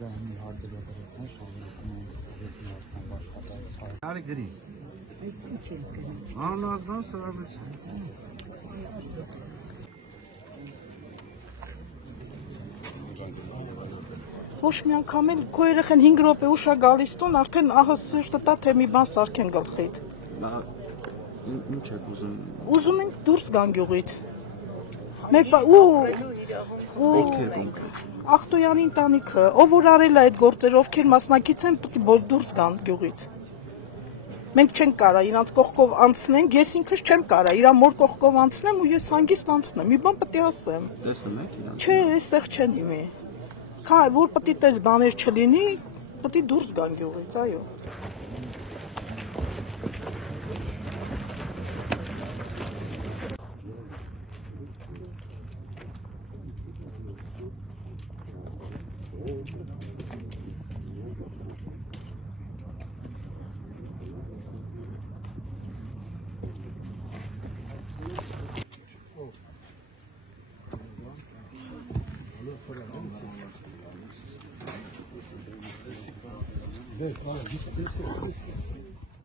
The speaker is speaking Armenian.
Զահմի հարգելոտրեցն է, շավորություն են ժետնիացնան բաշխատայց։ Արի գրի։ Այդ ինչ են գրի։ Անազգան սրավից։ Ոչ մի անգամ էլ քո երեխեն 5 րոպե ուշ է գալիս տուն, արդեն ահա սիրտը տա թե մի բան սարքեն գլխիդ։ Ինչ եք ուզում։ Ուզում ենք դուրս գան գյուղից։ Ախտոյանի ընտանիքը, ով որ արել է այդ գործերը, ովքեր մասնակից են, պետք է դուրս գան գյուղից։ Մենք չենք կարա իրանց կողքով անցնենք, ես ինքս չեմ կարա իրա մոր կողքով անցնեմ ու ես հանգիստ անցնեմ, մի բան պետք է ասեմ։ Տեսնում եք իրանց։ Չէ, այստեղ չեն իմի։ Որ պետք է տես բաներ չլինի, պետք է դուրս գան գյուղից, այո։ Дай, ладно,